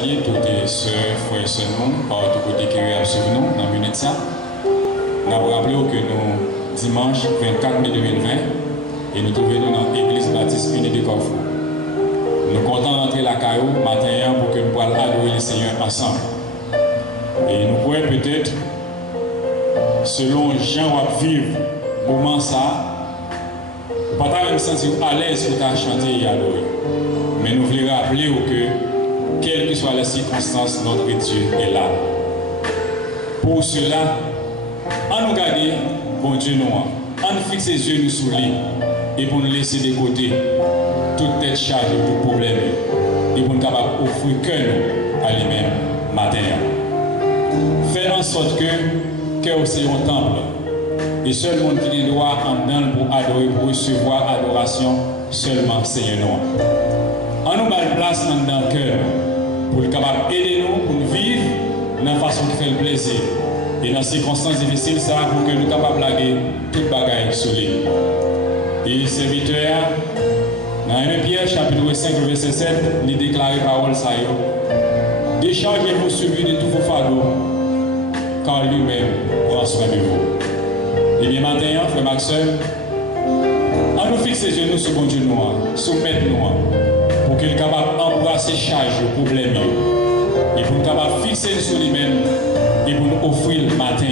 saluer toutes les sœurs, frères et sœurs, par tout côté qui est suivre nous dans la minute ça. Nous avons rappelé que nous, dimanche 24 mai 2020, et nous trouvons dans l'église baptiste unie de Carrefour. Nous sommes contents d'entrer la caillou matin pour que nous puissions adorer le Seigneur ensemble. Et nous pouvons peut-être, selon Jean va vivre moment ça, pas même sentir à l'aise pour chanter et adorer. Mais nous voulons rappeler que, quelles que soient les circonstances, notre Dieu est là. Pour cela, en nous garder, bon Dieu nous, en nous fixer les yeux sur lui et pour nous laisser de côté toute tête chargée, tout problème et pour nous capables d'offrir que nous à lui-même matin. Faire en sorte que c'est un temple et seul le monde qui a droit en dedans pour adorer, pour recevoir adoration seulement Seigneur nous. En nous mettre place dans le cœur pour le capable d'aider nous, pour nous vivre de la façon qui fait le plaisir. Et dans les circonstances difficiles, ça pour que nous soyons capables de laguer toute bagaille sur lui. Et serviteur, dans 1 Pierre, chapitre 5, verset 7, il déclare parole ça. Déchargez-vous sur lui de tous vos fardeaux, car lui-même prend soin de vous. Et bien maintenant, frère Maxwell, on nous fixe les genoux sur bon Dieu noir, soumettre nous, pour qu'il soit capable d'embrasser charge, le problème, et pour nous capable de fixer sur lui-même, et pour nous offrir le matin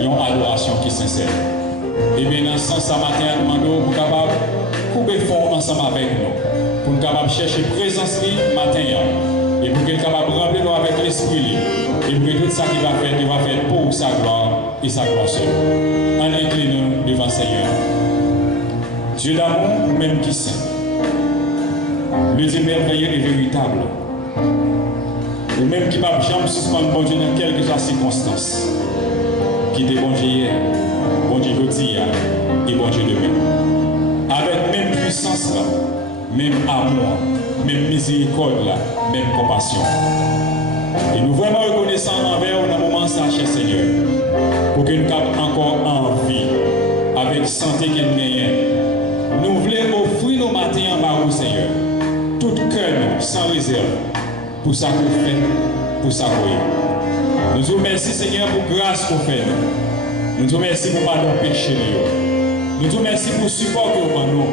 une adoration qui est sincère. Et bien dans ce sens, ce matin, nous demandons pour capable de couper fond ensemble avec nous, pour nous capable de chercher présence le matin, et pour qu'il soit capable de remplir nous avec l'esprit, et pour que tout ça qu'il va faire, il va faire pour sa gloire et sa gloire seule. En inclinant devant le Seigneur. Dieu d'amour, même qui saint. Le Dieu merveilleux et véritable. Ou même qui ne va jamais suspendre bon Dieu dans quelques circonstances. Qui était bon Dieu hier, bon Dieu aujourd'hui et bon Dieu demain. Avec même puissance là, même amour, même miséricorde là, même compassion. Et nous vraiment reconnaissants envers nous dans le moment ça, cher Seigneur, pour que nous ayons encore envie, avec santé qu'il nous nous voulons offrir nos matins en bas au Seigneur, tout cœur, sans réserve, pour ça qu'on fait, pour ça qu'on est. Nous vous remercions Seigneur pour grâce qu'on fait. Nous vous remercions pour pardon péché. Nous vous remercions pour support que vous nous.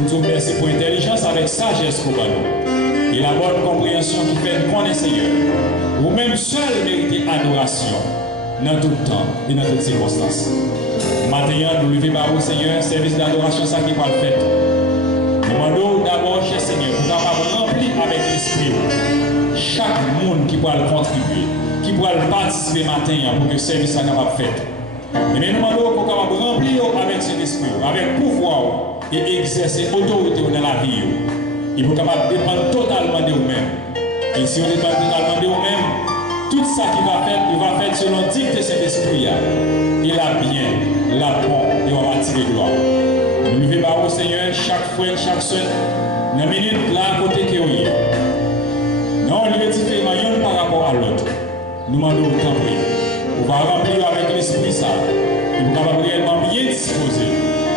Nous vous remercions pour intelligence avec sagesse pour nous. Et la bonne compréhension qui fait connaître Seigneur. Vous-même seul méritez adoration dans tout temps et dans toutes circonstances. Maintenant, nous levons par vous, Seigneur, service d'adoration, ça qui va le faire. Nous demandons d'abord, cher Seigneur, pour avoir rempli avec l'esprit chaque monde qui pourra le contribuer, qui pourra le participer matin pour que le service soit capable de faire. Mais nous demandons pour capable remplir avec cet esprit, avec pouvoir et exercer autorité dans la vie. Il faut capable dépendre totalement de vous-même. Et si on dépend totalement de vous-même, tout ça qu'il va faire, il va faire selon le dicté de cet esprit. Il a bien, la bon, et on va tirer gloire. Nous levons par au Seigneur, chaque frère, chaque soeur, dans la minute là à côté qui est. Non, on est différent l'un par rapport à l'autre. Nous demandons autant prier. On va remplir avec l'esprit ça. Il va capable réellement bien disposer.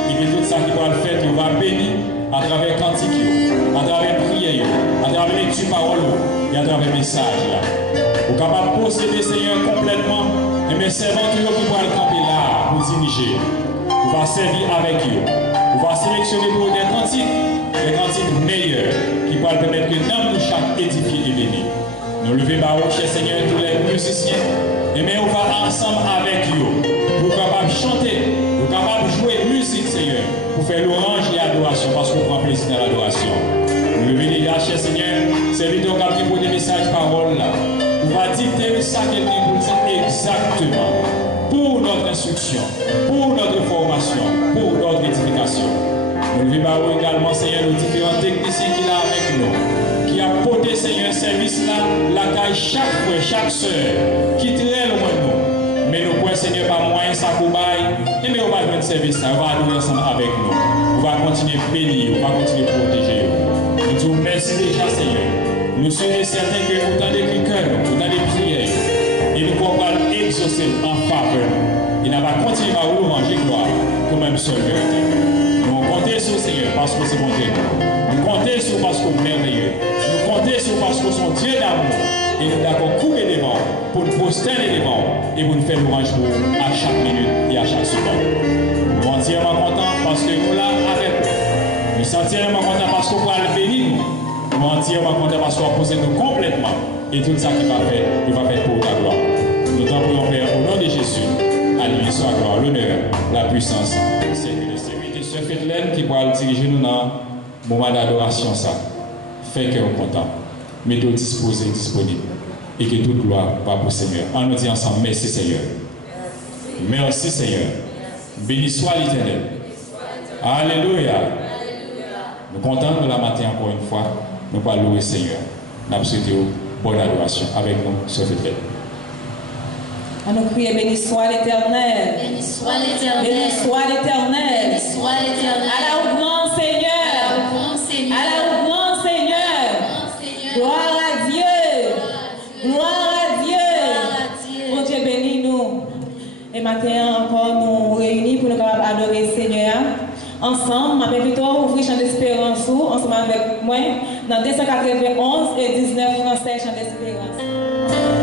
Et puis tout ça qui va le faire, il va bénir à travers cantique, à travers prière, à travers lecture parole et à travers message. Vous êtes capable de posséder Seigneur complètement et mes servants qui vont le camper là pour diriger. Vous va servir avec eux. Vous va sélectionner pour des cantiques meilleurs qui vont permettre que nous chaque édifié et béni. Nous levons par vous, cher Seigneur, tous les musiciens. Et mais on va ensemble avec eux. Vous êtes capable de chanter, vous êtes capable de jouer musique, Seigneur, pour faire l'orange et l'adoration, parce qu'on prend plaisir dans l'adoration. Nous levons les gars, cher Seigneur, serviteur qui pour des messages paroles là. On va dicter ça qu'il dit pour dire exactement pour notre instruction, pour notre formation, pour notre édification. Nous levons également, Seigneur, nos différents techniciens qui sont avec nous, qui a porté, Seigneur, service là, la caille chaque frère, chaque soeur, qui est très loin de nous. Mais nous pouvons, Seigneur, par moyen ça cobaye, et mais on va faire un service là, on va adorer ensemble avec nous. On va continuer à bénir, on va continuer à protéger. Nous te remercions déjà, Seigneur. Nous sommes certains que vous avez des cœurs, vous avez des prières, et nous pouvons exaucer en faveur. Il n'a pas continué à vous manger gloire, comme même seul vérité. Nous comptons sur le Seigneur parce que c'est bon Dieu. Nous comptons sur parce que c'est merveilleux. Nous comptons sur parce que son Dieu d'amour. et nous d'accord couper devant pour nous prosterner devant et pour nous faire l'orange pour à chaque minute et à chaque seconde. Nous sommes entièrement contents parce que nous là avec vous. Nous sommes entièrement contents parce qu'on va le bénir nous. Nous sommes entièrement contents parce qu'on possède nous complètement et tout ça qu'il va faire, il va faire pour ta gloire. Nous t'en prions, Père, au nom de Jésus. À lui soit la gloire, l'honneur, la puissance. C'est que le serviteur Sœur Fetelaine qui va diriger nous dans le moment d'adoration ça. Fait que nous content. Mettez-vous disposés, disponibles. Et que toute gloire va pour le Seigneur. On nous dit ensemble, merci Seigneur. Merci Seigneur. Béni soit l'Éternel. Alléluia. Nous sommes contents de la matin encore une fois. Nous allons louer le Seigneur. Nous souhaitons bonne adoration avec nous, Sœur Fetelaine. On nous prie, béni soit l'Éternel. Béni soit l'Éternel. Béni soit l'Éternel. Béni soit l'Éternel. À la grand Seigneur. À la grand Seigneur. À la grand Seigneur. Gloire à Dieu. Gloire à Dieu. Mon Dieu bénis nous. Et maintenant encore nous réunis pour nous adorer le Seigneur. Ensemble, je vais plutôt ouvrir Chant d'Espérance ensemble avec moi dans 291 et 19 français Chant d'Espérance. Voilà,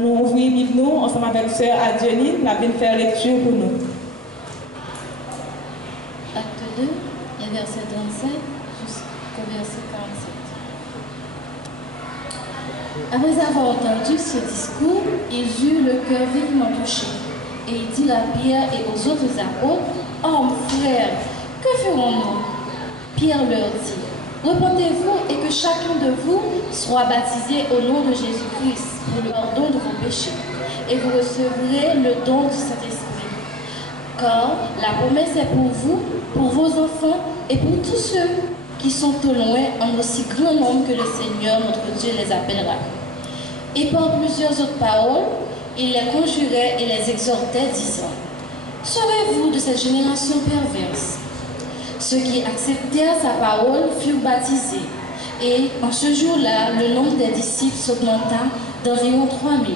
nous ouvrir Bible nous ensemble avec sœur Adjenine, la bien faire lecture pour nous. Acte 2, et verset 35 jusqu'au verset 47. Après avoir entendu ce discours, il eut le cœur vivement touché. Et il dit à Pierre et aux autres apôtres, « Hommes, frères, que ferons-nous » Pierre leur dit, « Repentez-vous et que chacun de vous soit baptisé au nom de Jésus-Christ pour le pardon de vos péchés, et vous recevrez le don du Saint-Esprit. Car la promesse est pour vous, pour vos enfants et pour tous ceux qui sont au loin, en aussi grand nombre que le Seigneur notre Dieu les appellera. » Et par plusieurs autres paroles, il les conjurait et les exhortait, disant, « Saurez-vous de cette génération perverse ?» Ceux qui acceptèrent sa parole furent baptisés, et en ce jour-là, le nombre des disciples s'augmenta d'environ 3000.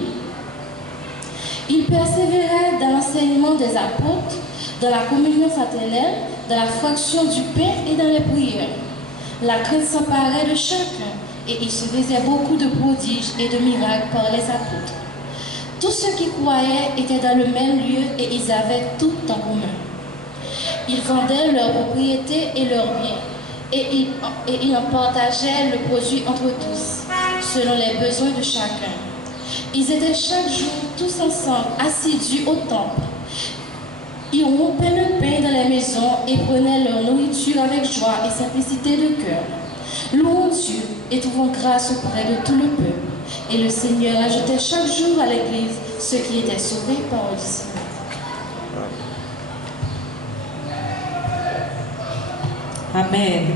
Ils persévéraient dans l'enseignement des apôtres, dans la communion fraternelle, dans la fraction du pain et dans les prières. La crainte s'emparait de chacun, et il se faisait beaucoup de prodiges et de miracles par les apôtres. Tous ceux qui croyaient étaient dans le même lieu et ils avaient tout en commun. Ils vendaient leurs propriétés et leurs biens, et ils en partageaient le produit entre tous, selon les besoins de chacun. Ils étaient chaque jour tous ensemble, assidus au temple. Ils rompaient le pain dans les maisons et prenaient leur nourriture avec joie et simplicité de cœur, louant Dieu et trouvant grâce auprès de tout le peuple. Et le Seigneur ajoutait chaque jour à l'Église ceux qui étaient sauvés par le disciple. Amen.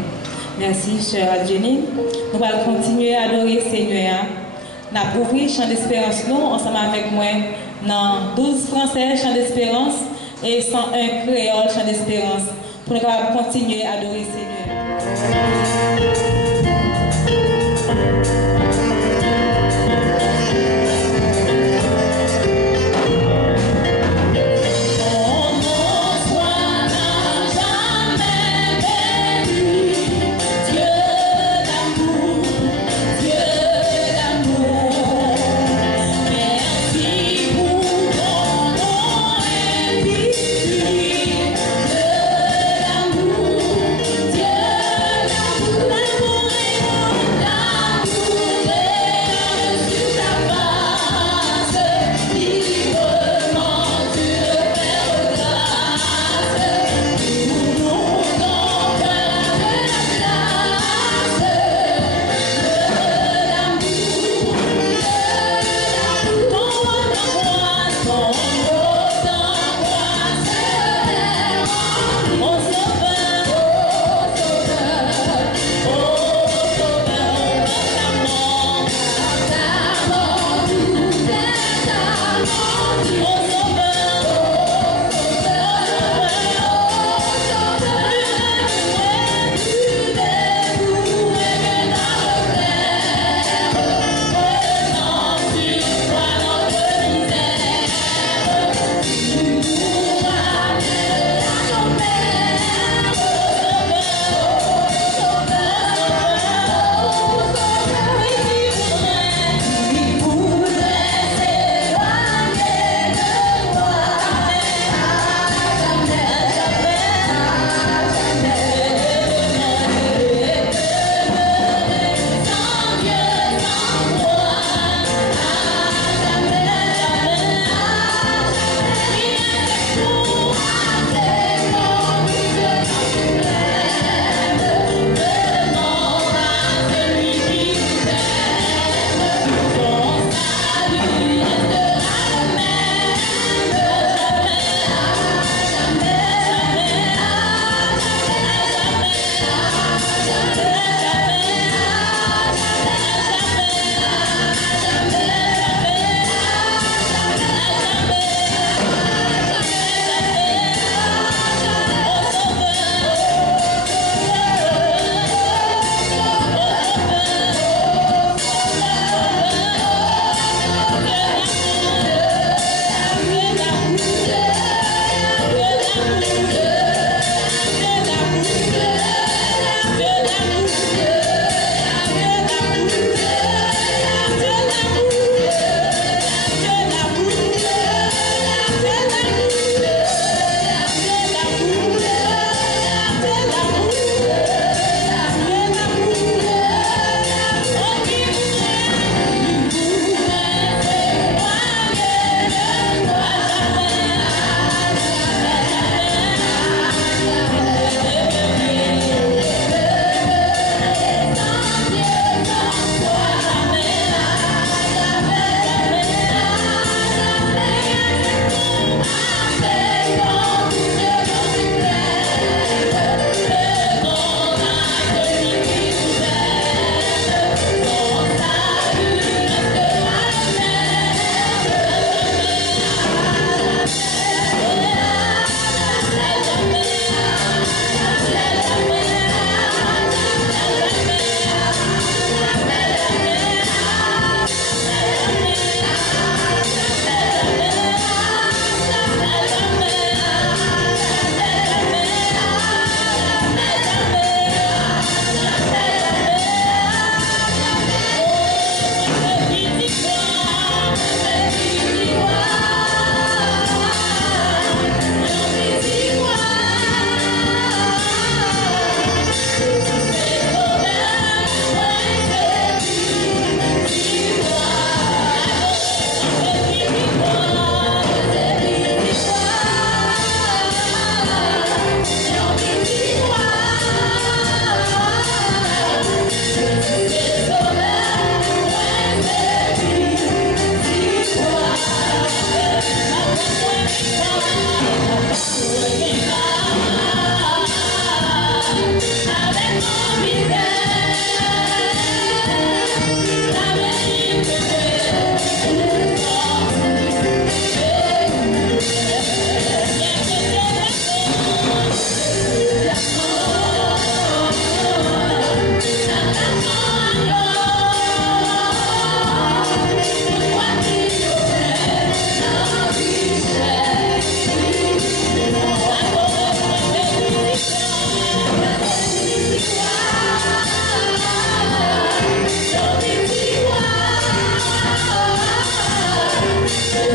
Merci, chère Adjenine. Nous allons continuer à adorer le Seigneur. Nous allons ouvrir le chant d'espérance nous, ensemble avec moi, dans 12 français, chant d'espérance, et 101 créole, chant d'espérance, pour nous continuer à adorer le Seigneur. L'amour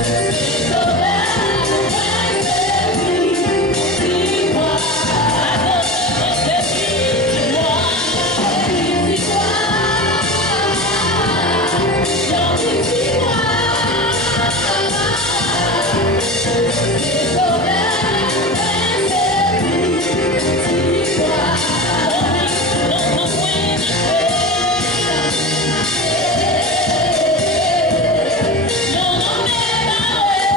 No, no me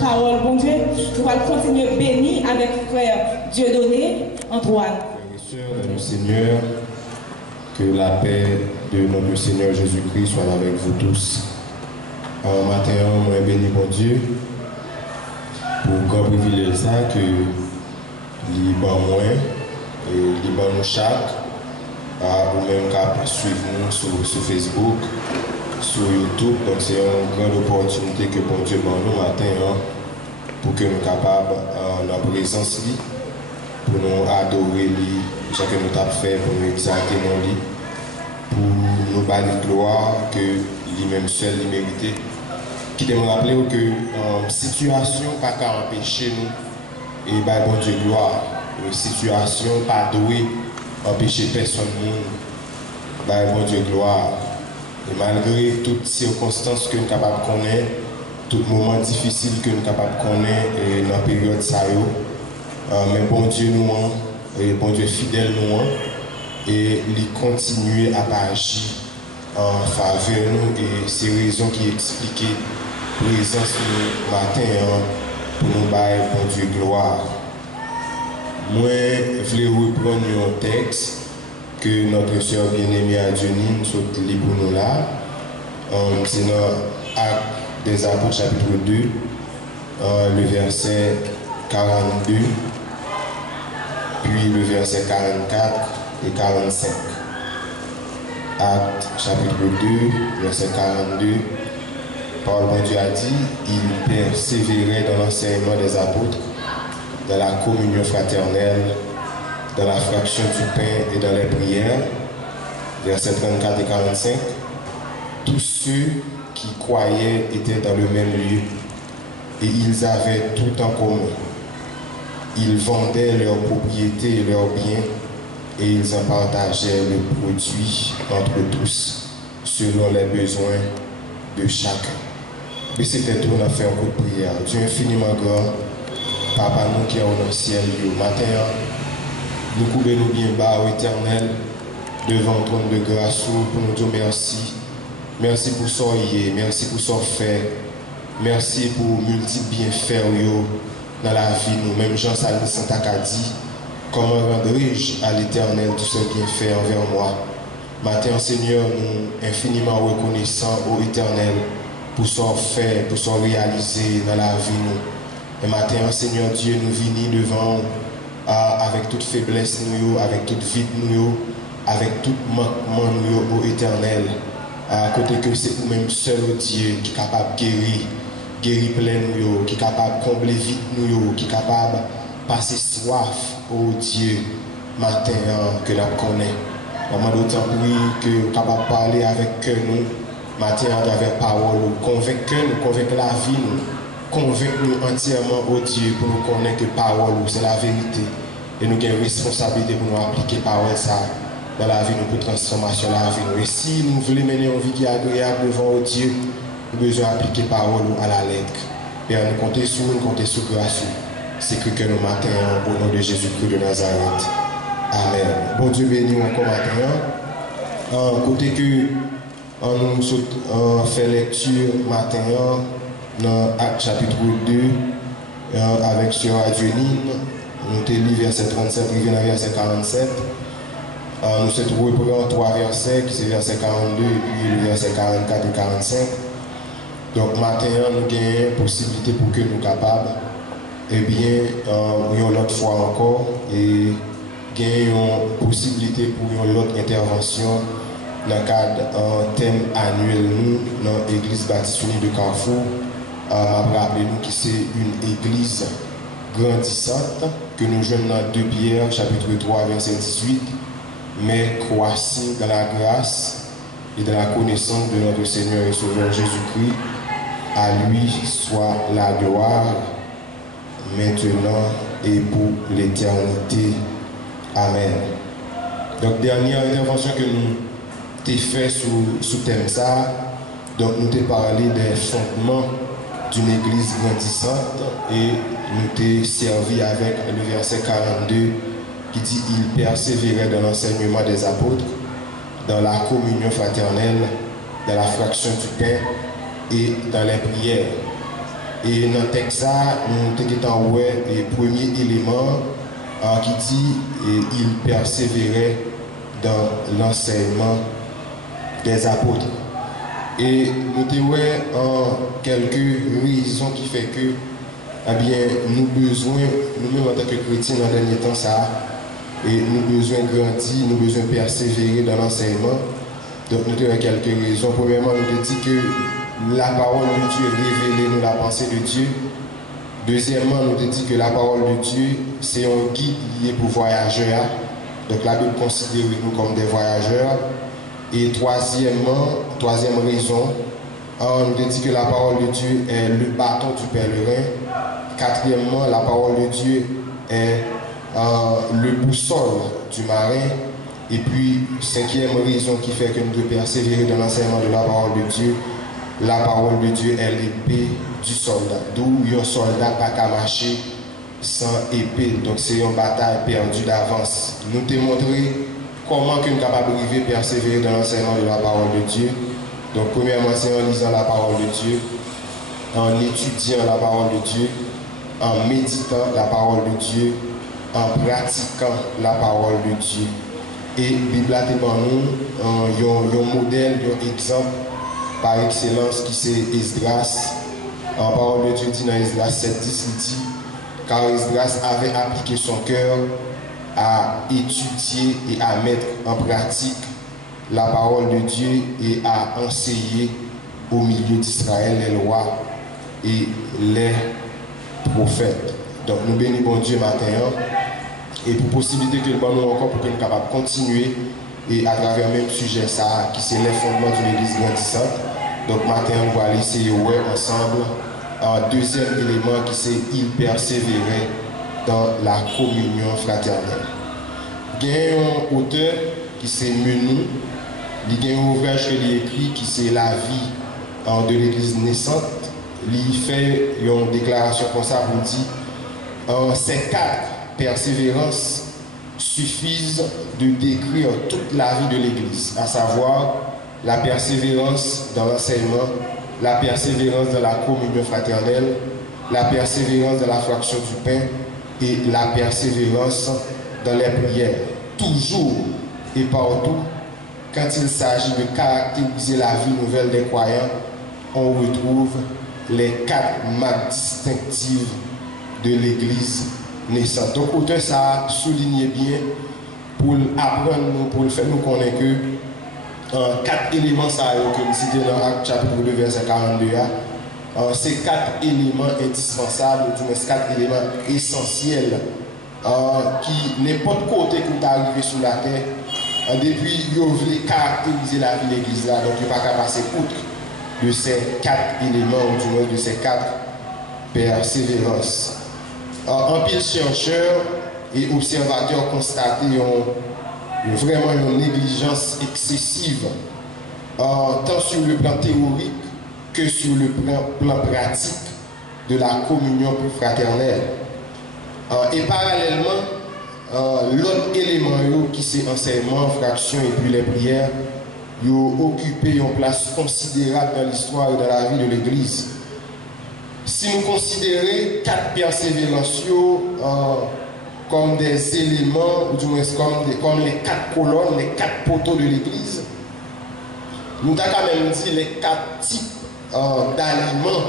parole, bon Dieu. Nous allons continuer béni avec frère Dieudonné Antoine. Frères et sœurs du Seigneur, que la paix de notre Seigneur Jésus-Christ soit avec vous tous. En matin, moi béni bon Dieu pour grand privilège ça que liban moi et liban nous chaque ou même qu'à suivre nous sur Facebook, sur YouTube. Donc c'est une grande opportunité que bon Dieu m'a nous matin pour que nous soyons capables en présence lui, pour nous adorer lui, ce que nous avons fait, pour nous exalter lui, pour nous battre de gloire que lui-même seul lui méritait. Qui te me rappeler que situation pas qu'à empêcher nous et bah bon Dieu gloire. Situation pas douée empêcher personne bah bon Dieu gloire. Et malgré toutes circonstances que nous sommes capables de connaître, tous moments difficiles que nous sommes capables de connaître dans la période ça mais bon Dieu nous et bon Dieu fidèle nous et il continue à agir en faveur nous et ces raisons qui expliquent présence nous matin pour nous bailler pour Dieu gloire. Moi, je voulais reprendre un texte que notre sœur bien-aimée Adjonine saute libre pour nous là. C'est dans Actes des Apôtres chapitre 2, le verset 42, puis le verset 44 et 45. Actes chapitre 2, verset 42. Parole de Dieu a dit, il persévérait dans l'enseignement des apôtres, dans la communion fraternelle, dans la fraction du pain et dans les prières. Versets 34 et 45. Tous ceux qui croyaient étaient dans le même lieu et ils avaient tout en commun. Ils vendaient leurs propriétés et leurs biens et ils en partageaient le produit entre tous selon les besoins de chacun. Et c'était tout, on a fait un coup de prière. Dieu infiniment grand, Papa nous qui est au ciel, le matin, nous coupons nous bien bas au éternel devant le trône de grâce pour nous dire merci. Merci pour ce qu'il merci pour ce fait. Merci pour multiples bienfaits dans la vie. Nous-mêmes, Jean-Salmi Santacadi, comment rendrai-je à l'éternel tout ce bienfait envers moi? Matin, Seigneur, nous infiniment reconnaissants au éternel pour ce fait, pour ce réalisé dans la vie. Nous. Et matin, Seigneur Dieu, nous venons devant avec toute faiblesse, nous, avec toute vide, nous, avec tout manquement, nous, au éternel. À côté que c'est vous-même seul, Dieu, qui est capable de guérir plein, nous, qui est capable de combler vide, nous, qui est capable de passer soif, au Dieu, matin, que nous connaissons. Maman d'autant plus que nous sommes capables de parler avec nous, matin, à travers parole, convaincre nous, convaincre la vie, nous. Convaincre-nous entièrement au Dieu pour nous connaître que parole, c'est la vérité. Et nous avons une responsabilité pour nous appliquer parole ça dans la vie, nous pour transformation de la vie. Et si nous voulons mener une vie qui est agréable devant Dieu, nous avons besoin d'appliquer parole à la lettre. Et nous comptons sur nous, nous comptons sur grâce. C'est que nous matin au nom de Jésus-Christ de Nazareth. Amen. Bon Dieu béni encore matin. Côté que nous fait lecture matin dans Actes chapitre 2 avec Sœur Adjonine, nous avons lu verset 37, rivé dans verset 47. Nous sommes trouvés en 3 versets, qui c'est verset 42 et puis le verset 44 et 45. Donc matin, nous avons une possibilité pour que nous soyons capables, eh bien, une autre fois encore, et gagnons une possibilité pour une autre intervention dans le cadre d'un thème annuel nous, dans l'Église baptiste unie de Carrefour. Rappelez-nous que c'est une église grandissante que nous jouons dans 2 Pierre, chapitre 3, verset 18, mais croissant dans la grâce et dans la connaissance de notre Seigneur et Sauveur Jésus-Christ. À lui soit la gloire, maintenant et pour l'éternité. Amen. Donc, dernière intervention que nous avons fait sous thème ça, donc nous avons parlé des fondements d'une église grandissante et nous avons servi avec le verset 42 qui dit il persévérait dans l'enseignement des apôtres, dans la communion fraternelle, dans la fraction du pain et dans les prières. Et dans le texte, nous avons le premier élément qui dit il persévérait dans l'enseignement des apôtres. Et nous avons quelques raisons qui font que eh bien, nous besoin, nous-mêmes en tant que chrétiens dans le dernier temps, ça, et nous besoin grandir, nous besoin persévérer dans l'enseignement. Donc nous avons quelques raisons. Premièrement, nous avons dit que la parole de Dieu révèle nous la pensée de Dieu. Deuxièmement, nous avons dit que la parole de Dieu, c'est un guide lié pour voyageurs. Donc la Bible considère nous comme des voyageurs. Et troisième raison, on nous dit que la parole de Dieu est le bâton du pèlerin. Quatrièmement, la parole de Dieu est le boussole du marin. Et puis, cinquième raison qui fait que nous devons persévérer dans l'enseignement de la parole de Dieu, la parole de Dieu est l'épée du soldat. D'où un soldat n'a qu'à marcher sans épée. Donc, c'est une bataille perdue d'avance. Nous te montré comment que nous sommes capables de persévérer dans l'enseignement de la parole de Dieu. Donc, premièrement, c'est en lisant la parole de Dieu, en étudiant la parole de Dieu, en méditant la parole de Dieu, en pratiquant la parole de Dieu. Et la Bible a pour nous un modèle, un exemple par excellence qui c'est Esdras. En parole de Dieu dit dans Esdras 7:10, il dit, car Esdras avait appliqué son cœur à étudier et à mettre en pratique la parole de Dieu et à enseigner au milieu d'Israël les lois et les prophètes. Donc nous bénissons Dieu matin et pour possibilité que nous avons encore pour que nous soyons capables de continuer et à travers le même sujet ça qui c'est les fondements de l'église grandissante. Donc matin on va aller essayer ensemble un deuxième élément qui c'est il persévérait dans la communion fraternelle. Il y a un auteur qui c'est Menou, il y a un ouvrage qu'il a écrit qui c'est la vie de l'église naissante. Il fait une déclaration comme ça pour dire ces 4 persévérances suffisent de décrire toute la vie de l'église, à savoir la persévérance dans l'enseignement, la persévérance dans la communion fraternelle, la persévérance dans la fraction du pain et la persévérance dans les prières. Toujours et partout, quand il s'agit de caractériser la vie nouvelle des croyants, on retrouve les 4 marques distinctives de l'église naissante. Donc, auteur ça a souligné bien pour apprendre, pour le faire nous connaître que 4 éléments ça que nous citons dans Actes chapitre 2 verset 42 ces 4 éléments indispensables, ou du moins 4 éléments essentiels qui n'importe côté que vous arrivez sur la terre depuis vous voulez caractériser la vie de l'église là, donc il ne va pas passer outre de ces 4 éléments, ou du moins de ces 4 persévérances. En pile chercheurs et observateurs constatent vraiment une négligence excessive, tant sur le plan théorique que sur le plan pratique de la communion fraternelle. Et parallèlement, l'autre élément qui c'est enseignement, fraction et puis les prières, ils ont occupé une place considérable dans l'histoire et dans la vie de l'Église. Si nous considérons 4 persévérances comme des éléments, ou du moins comme les 4 colonnes, les 4 poteaux de l'Église, nous avons quand même dit les 4 types d'aliments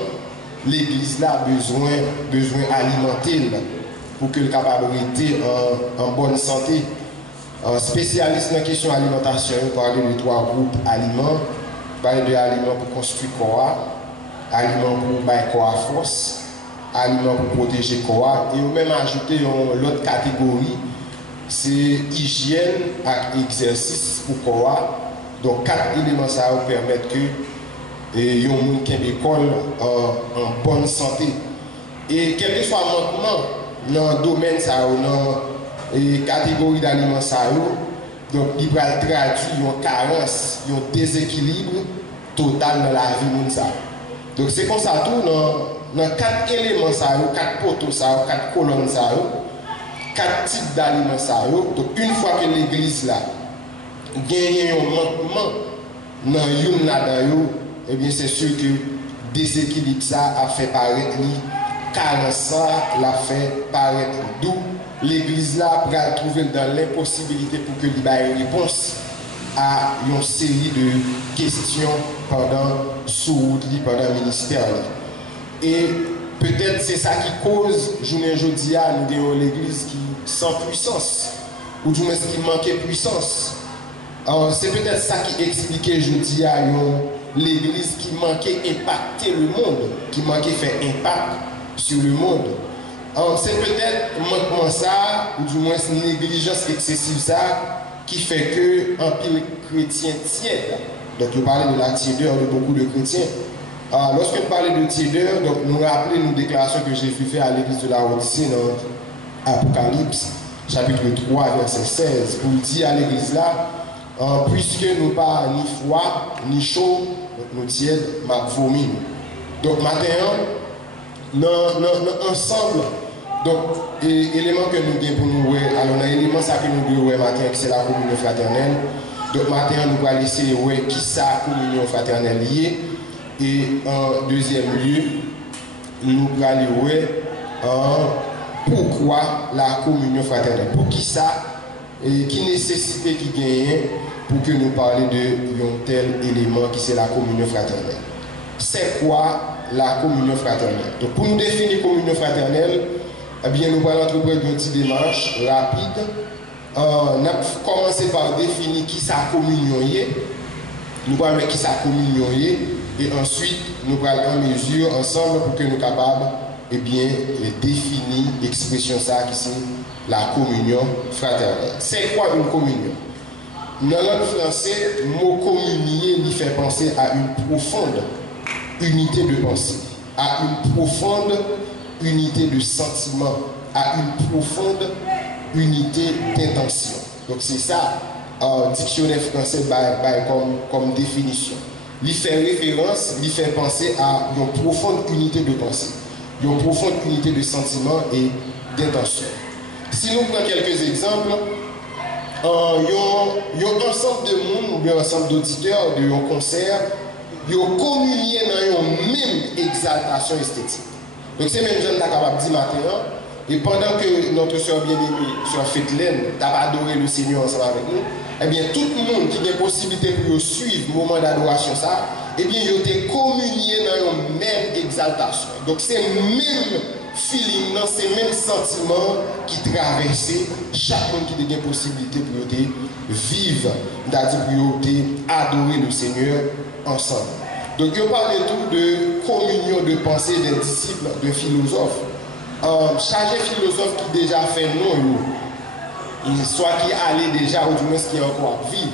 l'Église a besoin alimenter pour que le capable en bonne santé. Spécialiste dans la question alimentation, parler de 3 groupes aliments, parler de aliments pour construire corps, aliments pour bailler corps force, aliments pour protéger corps, et ou même ajouter l'autre catégorie, c'est hygiène et exercice pour corps. Donc 4 éléments ça vous permettre que les gens qui ont l'école en bonne santé. Et quel que soit le manquement dans le domaine ça dans et catégorie d'aliments ça donc il va traduire une carence, un déséquilibre total dans la vie de ça. Donc c'est comme ça tout dans 4 éléments ça 4 poteaux ça 4 colonnes ça 4 types d'aliments ça. Donc une fois que l'église là gagne un manquement dans une là-dedans, et bien c'est sûr que déséquilibre ça a fait paraître carence ça l'a fait paraître. D'où l'église là pour trouver dans l'impossibilité pour que il ait une réponse à une série de questions pendant pendant le ministère. Et peut-être c'est ça qui cause journée aujourd'hui nous avons l'église qui sans puissance ou du moins qui manquait puissance. C'est peut-être ça qui expliquait aujourd'hui l'église qui manquait impacter le monde, qui manquait faire impact sur le monde. C'est peut-être manquement ça, ou du moins une négligence excessive ça, qui fait que un pile chrétien tiède. Donc nous parlons de la tiédeur de beaucoup de chrétiens. Lorsque nous parlons de tiédeur, donc nous rappelons une déclaration que j'ai fait à l'église de la Odyssée dans Apocalypse, chapitre 3, verset 16, pour dire à l'église là, puisque nous pas ni froid, ni chaud, nous tièdes, ma vomi. Donc maintenant, ensemble Donc, élément que nous avons pour nous, alors, l'élément que nous avons matin, c'est la communion fraternelle. Donc, matin, nous allons laisser qui ça, la communion fraternelle liée. Et en deuxième lieu, nous allons pourquoi la communion fraternelle. Pour qui ça, et qui nécessité qui gagne pour que nous parlions de un tel élément qui c'est la communion fraternelle. C'est quoi la communion fraternelle? Donc, pour nous définir la communion fraternelle, eh bien, nous allons entreprendre une petite démarche rapide. On a commencé par définir qui sa communion est. Nous allons mettre qui sa communion est. Et ensuite, nous allons en mesure ensemble pour que nous soyons capables de définir l'expression ça qui c'est la communion fraternelle. C'est quoi une communion? Dans la langue française, le mot communier lui fait penser à une profonde unité de pensée, à une profonde unité de sentiment, à une profonde unité d'intention. Donc c'est ça, dictionnaire français comme définition. Il fait référence, il fait penser à une profonde unité de pensée, une profonde unité de sentiment et d'intention. Si nous prenons quelques exemples, il y a un ensemble de monde ou bien un ensemble d'auditeurs de un concert, ils ont communié dans une même exaltation esthétique. Donc c'est même jeune capable de dire maintenant, et pendant que notre soeur bien-aimée, soeur Fételaine, a adoré le Seigneur ensemble avec nous, eh bien tout le monde qui a possibilité pour suivre le moment d'adoration ça, eh bien ils ont été communiés dans une même exaltation. Donc c'est le même feeling, c'est le même sentiment qui traversait chaque monde qui a une possibilité pour vivre, c'est-à-dire pour adorer le Seigneur ensemble. Donc je parle tout de communion de pensée des disciples de philosophes. Chargé philosophe qui déjà fait non, soit qui allait déjà, ou du moins qui est encore vivre.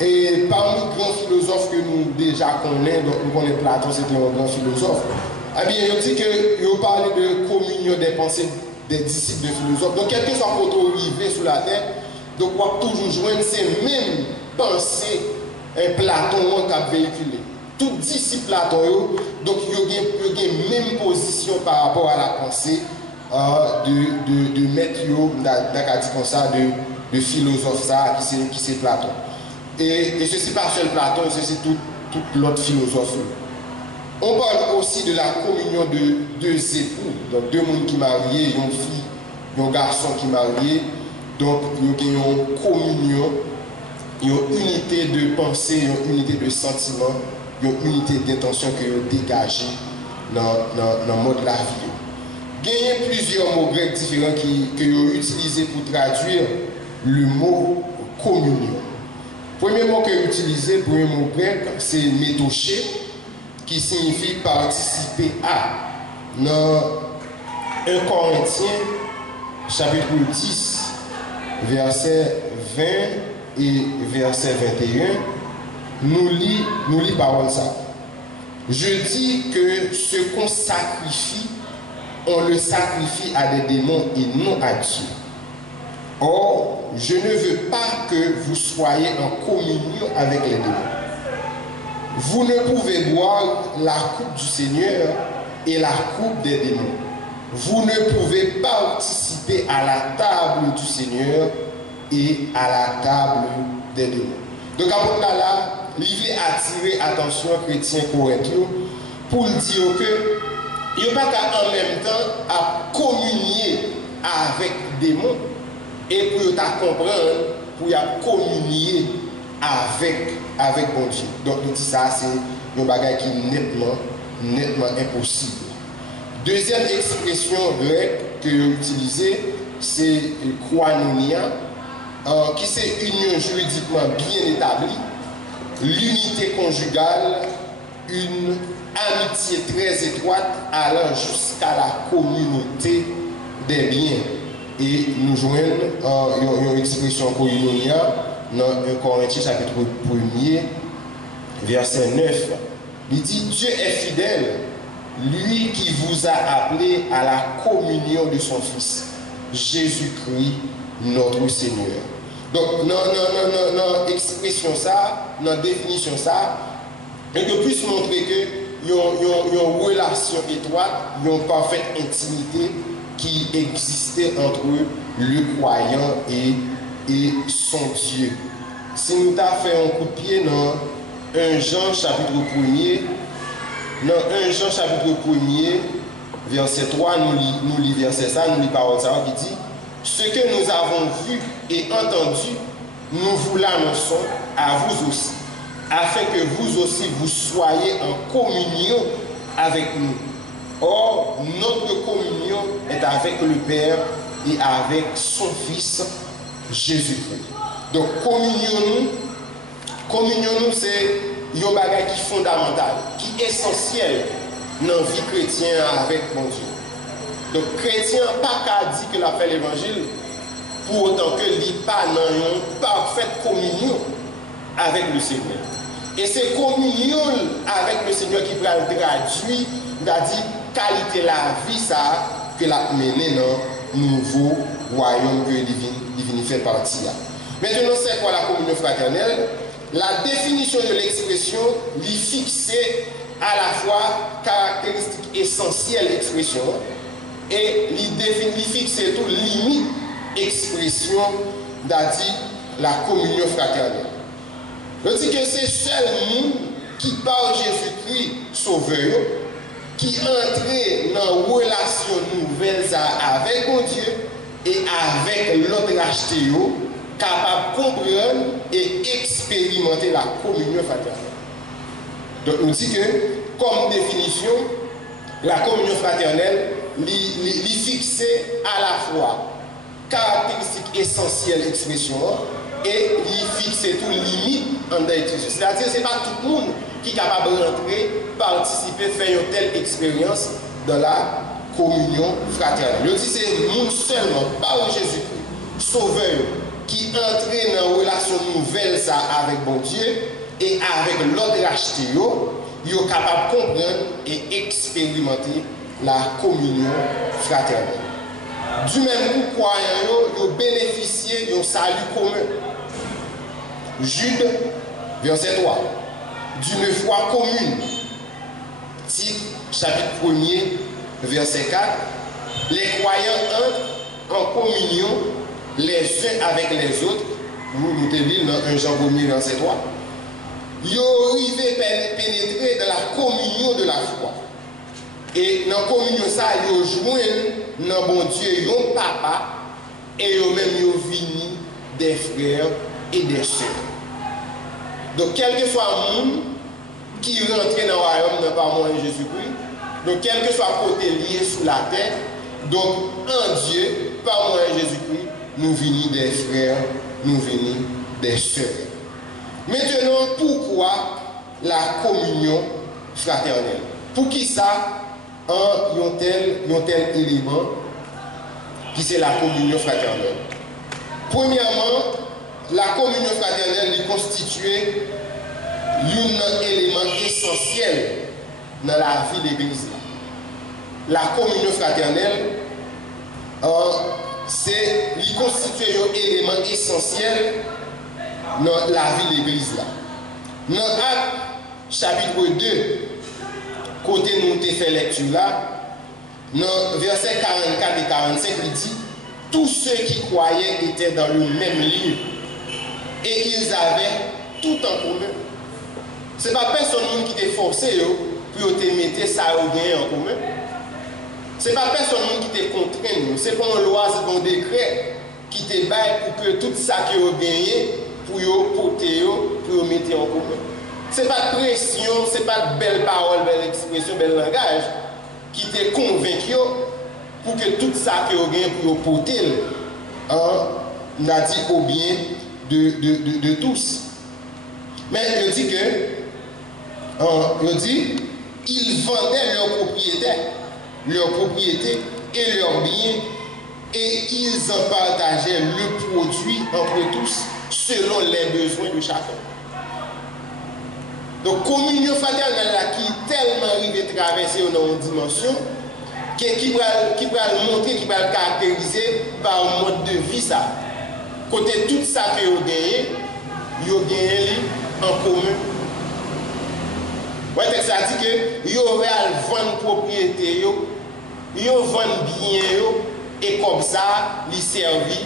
Et parmi les grands philosophes que nous déjà connaissons, donc nous connaissons Platon, c'était un grand philosophe. Eh bien, il dit qu'il parlait de communion des pensées des disciples de philosophes. Donc, quel que soit le côté arrivé sur la terre, donc on va toujours joindre ces mêmes pensées Platon qui a véhiculé. Tout disciple Platon, donc il y a une même position par rapport à la pensée de maître, comme ça, de philosophe ça, qui c'est Platon. Et ceci pas seul Platon, ceci toute l'autre philosophie. On parle aussi de la communion de deux époux, donc deux mondes qui marient, une fille, un garçon qui marié, donc il y a une communion, il y a une unité de pensée, une unité de sentiment, il y a une unité d'intention qui est dégagée dans le mode de la vie. Il y a plusieurs mots grecs différents qui ont utilisés pour traduire le mot communion. Le premier mot que utilisé, le premier mot grec, c'est métoché, qui signifie participer à. Dans 1 Corinthiens, chapitre 10, verset 20 et verset 21, nous lit parole ça. Je dis que ce qu'on sacrifie, on le sacrifie à des démons et non à Dieu. Or, je ne veux pas que vous soyez en communion avec les démons. Vous ne pouvez boire la coupe du Seigneur et la coupe des démons. Vous ne pouvez pas participer à la table du Seigneur et à la table des démons. Donc, à là, il veut attirer l'attention chrétien corinthien pour dire que il n'y a pas qu'à en même temps à communier avec des démons et pour comprendre, pour communier avec bon Dieu. Donc, nous disons ça, c'est un bagage qui est nettement impossible. Deuxième expression grecque que j'ai utilisée, c'est koinonia, qui c'est union juridiquement bien établie, l'unité conjugale, une amitié très étroite allant jusqu'à la communauté des biens. Et nous joignons une expression koinonia dans 1 Corinthiens chapitre 1er, verset 9. Il dit, Dieu est fidèle, lui qui vous a appelé à la communion de son Fils, Jésus-Christ, notre Seigneur. Donc, dans l'expression ça, dans la définition ça, et que puisse montrer que y a une relation étroite, y a une parfaite intimité qui existait entre le croyant et son Dieu. Si nous avons fait un coup de pied dans 1 Jean chapitre 1er, dans 1 Jean chapitre 1er, verset 3, nous lisons verset ça, nous lisons parole ça qui dit: ce que nous avons vu et entendu, nous vous l'annonçons à vous aussi, afin que vous aussi vous soyez en communion avec nous. Or, notre communion est avec le Père et avec son Fils Jésus-Christ. Donc, communion nous, c'est un bagage qui est fondamental, qui est essentiel dans la vie chrétienne avec mon Dieu. Donc, chrétien pas qu'à dire que l'a fait l'évangile pour autant que il pas dans une parfaite communion avec le Seigneur. Et c'est communion avec le Seigneur qui va le traduire, c'est-à-dire qualité la vie ça que l'a mené dans le nouveau royaume que divine fait partie. Maintenant, c'est quoi la communion fraternelle? La définition de l'expression lui fixée à la fois caractéristique essentielle de l'expression et lui fixer tout limite expression c'est-à-dire la communion fraternelle. Je dis que c'est seul nous qui par Jésus-Christ sauveur qui entre dans une relation nouvelle avec mon Dieu et avec l'autre racheté, capable de comprendre et expérimenter la communion fraternelle. Donc, on dit que, comme définition, la communion fraternelle est fixée à la fois caractéristique essentielle d'expression et il fixe tout limite en d'expression. C'est-à-dire que ce n'est pas tout le monde qui est capable de rentrer, participer, faire une telle expérience dans la communion fraternelle. Je dis c'est nous seulement, par Jésus-Christ, sauveur, qui entre dans une relation nouvelle ça, avec bon Dieu et avec l'autre racheté, ils sont capables de comprendre et expérimenter la communion fraternelle. Du même coup, croyants, ils ont bénéficié d'un salut commun. Jude, verset 3, d'une foi commune. Titre, chapitre 1er, verset 4. Les croyants entrent en communion les uns avec les autres. Nous te lisons dans 1 Jean 1er, verset 3. Ils ont arrivé à pénétrer dans la communion de la foi. Et dans la communion, ça, ils ont joint dans bon Dieu, ils ont papa, et ils ont même venu des frères et des sœurs. Donc, quel que soit le monde qui rentre dans le royaume, par moi et Jésus-Christ, donc, quel que soit le côté lié sous la terre, donc, en Dieu, par moi et Jésus-Christ, nous venons des frères, nous venons des sœurs. Maintenant, pourquoi la communion fraternelle? Pour qui ça? Un tel élément qui c'est la communion fraternelle. Premièrement, la communion fraternelle est constituée d'un élément essentiel dans la vie de l'Église. La communion fraternelle, c'est constituer un élément essentiel dans la vie de l'Église. Dans Actes chapitre 2, côté nous avons fait lecture là, dans versets 44 et 45, il dit: tous ceux qui croyaient étaient dans le même lieu et ils avaient tout en commun. Ce n'est pas personne qui t'a forcé pour te mettre ça au gain en commun. Ce n'est pas personne qui t'a contraint. C'est pas une loi, c'est un décret qui te baille pour que tout ça qui est gagné, pour porter, pour mettre en commun. Ce n'est pas de pression, ce n'est pas de belles paroles, belle expression, bel langage qui te convaincu pour que tout ça qui est gagné pour porter, on a dit au bien de tous. Mais il dit que, ils vendaient leurs propriétés et leurs biens, et ils en partageaient le produit entre tous selon les besoins de chacun. Donc, communion fraternelle qui est tellement arrivée à traverser dans une dimension qui va le montrer, qui va le caractériser par un mode de vie. Ça. Côté tout ça que vous gagnez, vous gagnez en commun. Ouais, ça dit que vous aurez à vendre propriété yo vend bien yo et comme ça, il servi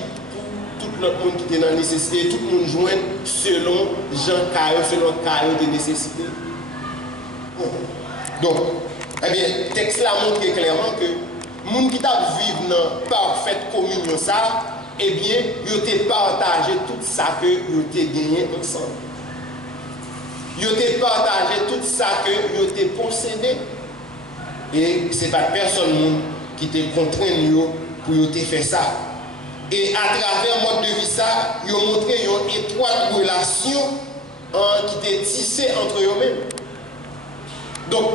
pour tout le monde qui était dans la nécessité, tout le monde joint selon Jean Caillot, selon Caillot de nécessité. Donc, eh bien, le texte là montre clairement que les gens qui vivent dans parfaite communion, ça, eh bien, ils ont partagé tout ça que ils ont gagné ensemble. Ils ont partagé tout ça que ils ont possédé. Et ce n'est pas personne qui te contraint pour faire ça. Et à travers le mode de vie, ça, ils ont montré une étroite relation qui était tissée entre eux-mêmes. Donc,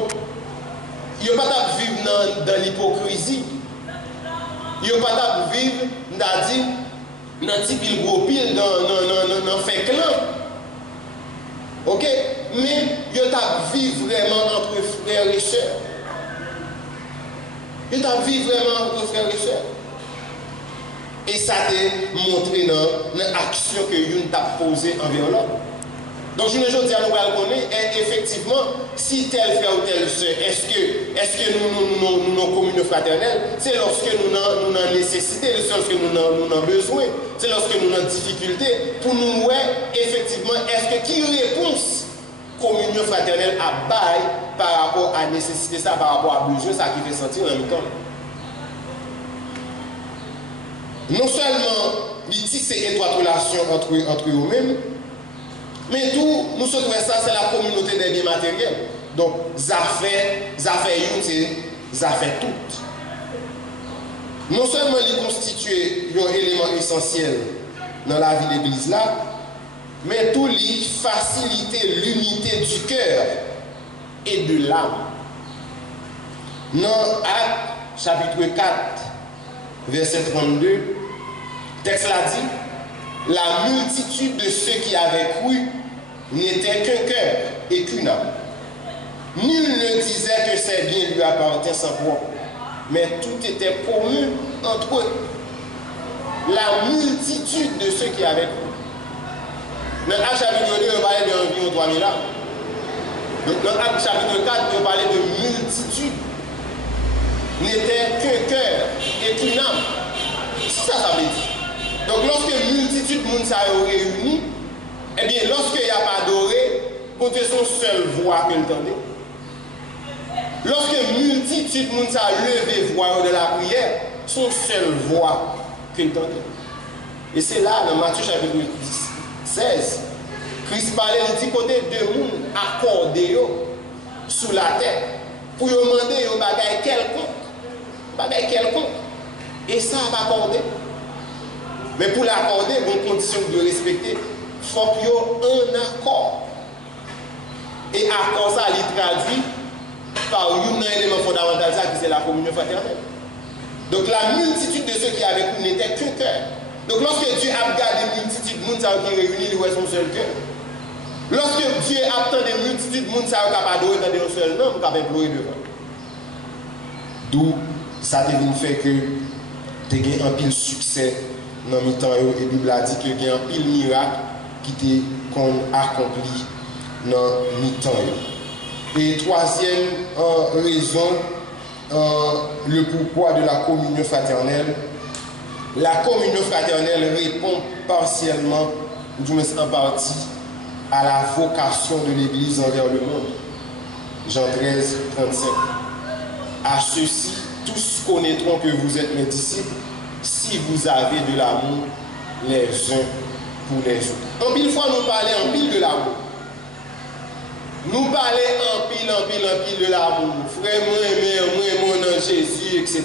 ils n'ont pas vivre dans l'hypocrisie. Ils n'ont pas vivre dans un petit gros pile, dans fait clan. Ok? Mais ils ont vivre vraiment entre frères et sœurs. Ils ont vivre vraiment entre frères et sœurs. Et ça t'a montré dans l'action que vous avez posée envers l'autre. Donc, je ne dis à nous connaître, effectivement, si tel frère ou telle soeur, est-ce que nous sommes communes fraternelles, c'est lorsque nous avons nécessité, c'est lorsque nous avons besoin, c'est lorsque nous avons difficulté, pour nous voir, effectivement, est-ce que qui réponse communion fraternelle à bail par rapport à nécessité, ça, par rapport à besoin, ça qui fait sentir en même temps. Non seulement, il tisse étroite relation entre eux-mêmes, mais tout, nous sommes ça, c'est la communauté des biens matériels. Donc, ça fait une, c'est affaires toutes. Non seulement il constitue un élément essentiel dans la vie de l'Église là, mais tout il facilite l'unité du cœur et de l'âme. Dans Actes, chapitre 4, verset 32, le texte l'a dit, la multitude de ceux qui avaient cru n'était qu'un cœur et qu'une âme. Nul ne disait que ses biens lui appartenaient sans propre, mais tout était commun entre eux. La multitude de ceux qui avaient cru. Dans Actes chapitre 2, on parlait d'environ 3000 âmes. Donc dans Actes chapitre 4, on parlait de multitude. N'était qu'un cœur et qu'une âme. C'est ça, ça veut dire. Donc lorsque multitude de monde s'est réunis, eh bien, lorsqu'il n'y a pas adoré, pour son seule voix que l'entendait. Lorsque multitude de monde s'est levé voix de la prière, son seule voix que l'entendait. Et c'est là, dans Matthieu chapitre 16, Christ parlait, il dit côté de monde accordé sous la tête pour demander un bagage quelconque. Et ça va accorder. Mais pour l'accorder, il y a une condition de respecter. Il faut qu'il y ait un accord. Et accord, ça, il traduit par un élément fondamental, qui c'est la communion fraternelle. Donc la multitude de ceux qui avaient cru n'était qu'un cœur. Donc lorsque Dieu a gardé une multitude de monde qui réunit, il est son seul cœur. Lorsque Dieu a tant de multitudes de monde qui est capable d'adorer dans un seul nom, il est capable de devant. D'où ça te fait que tu as un pile succès dans le temps et la Bible a dit que y a un pile miracle qui qu'on accompli dans le temps. Et troisième raison, le pourquoi de la communion fraternelle. La communion fraternelle répond partiellement, ou du moins en partie, à la vocation de l'Église envers le monde. Jean 13, 35. À ceux-ci, tous connaîtront que vous êtes mes disciples si vous avez de l'amour les uns pour les autres. En pile fois, nous parlons en pile de l'amour. Nous parlons en pile de l'amour. Frère, moi, dans Jésus, etc.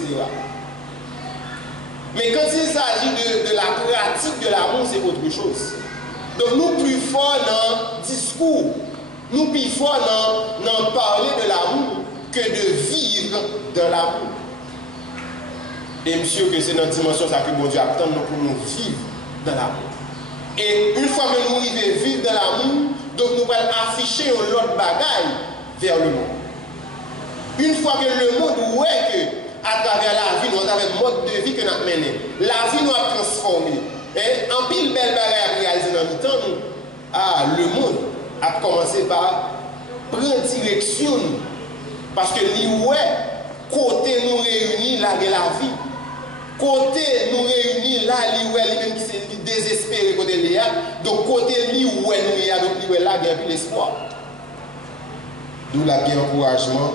Mais quand il s'agit de la pratique de l'amour, c'est autre chose. Donc nous plus forts dans le discours, nous plus forts dans parler de l'amour que de vivre dans l'amour. Et monsieur, que c'est dans la dimension ça que bon Dieu attend pour nous vivre dans l'amour. Et une fois que nous arrivons à vivre dans l'amour, donc nous allons afficher un autre bagaille vers le monde. Une fois que le monde voit que à travers la vie, nous avons un mode de vie que nous avons mené. La vie nous a transformé. Et en pile belle bagaille à réaliser dans le temps, le monde a commencé par prendre direction. Parce que lui, côté nous réunis, là, de la vie. Côté nous réunis, là, lui-même qui s'est désespéré côté Léa. Donc, côté lui, où nous y a, donc, lui, là, il y a plus l'espoir. D'où la bien encouragement